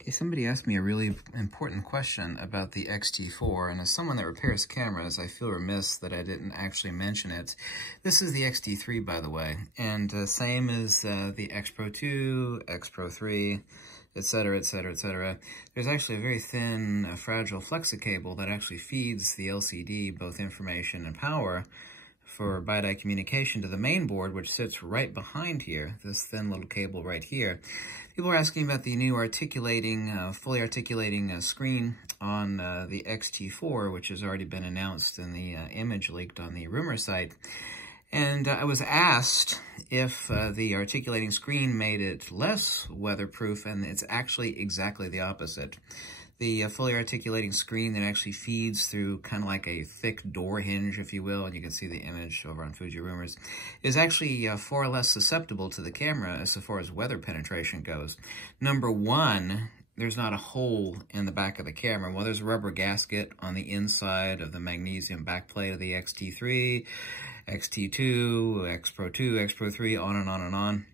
Okay, somebody asked me a really important question about the X-T4, and as someone that repairs cameras, I feel remiss that I didn't actually mention it. This is the X-T3, by the way, and same as the X Pro 2, X Pro 3, etc., etc., etc. There's actually a very thin, fragile flexa cable that actually feeds the LCD both information and power for bi-die communication to the main board, which sits right behind here, this thin little cable right here. People are asking about the new fully articulating screen on the X-T4, which has already been announced and the image leaked on the rumor site. And I was asked if the articulating screen made it less weatherproof, and it's actually exactly the opposite. The fully articulating screen that actually feeds through kind of like a thick door hinge, if you will, and you can see the image over on Fuji Rumors, is actually far less susceptible to the camera as far as weather penetration goes. Number one, there's not a hole in the back of the camera. Well, there's a rubber gasket on the inside of the magnesium backplate of the X-T3, X-T2, X Pro 2, X Pro 3, on and on and on.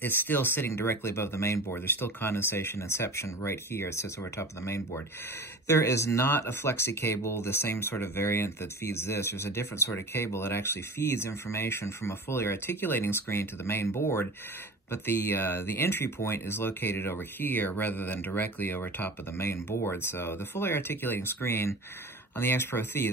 It's still sitting directly above the main board. There's still condensation inception right here. It sits over top of the main board. There is not a flexi cable, the same sort of variant that feeds this. There's a different sort of cable that actually feeds information from a fully articulating screen to the main board, but the entry point is located over here rather than directly over top of the main board. So the fully articulating screen on the X Pro 3,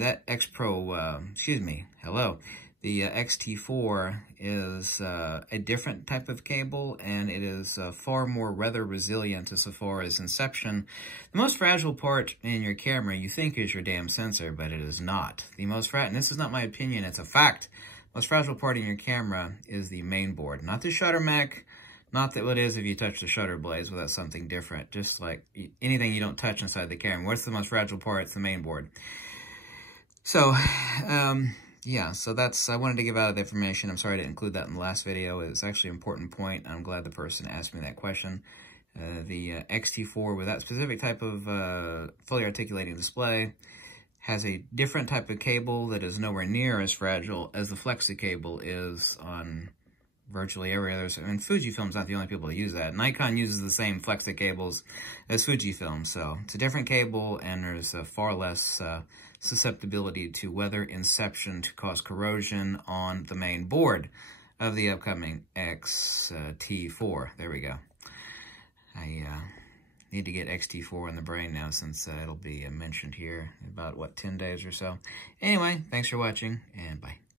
the X-T4 is a different type of cable, and it is far more weather resilient as far as inception. The most fragile part in your camera you think is your damn sensor, but it is not. The most fragile, and this is not my opinion, it's a fact. The most fragile part in your camera is the main board, not the shutter mech, not that what it is if you touch the shutter blades, well, that's something different. Just like anything you don't touch inside the camera. What's the most fragile part? It's the main board. So, yeah, so I wanted to give out the information. I'm sorry to include that in the last video. It was actually an important point. I'm glad the person asked me that question. The X-T4 with that specific type of fully articulating display has a different type of cable that is nowhere near as fragile as the flexi cable is on virtually every other. And Fujifilm's not the only people to use that. Nikon uses the same flexi cables as Fujifilm, so it's a different cable, and there's far less susceptibility to weather inception to cause corrosion on the main board of the upcoming X-T4. There we go. I need to get X-T4 in the brain now, since it'll be mentioned here in about, 10 days or so. Anyway, thanks for watching, and bye.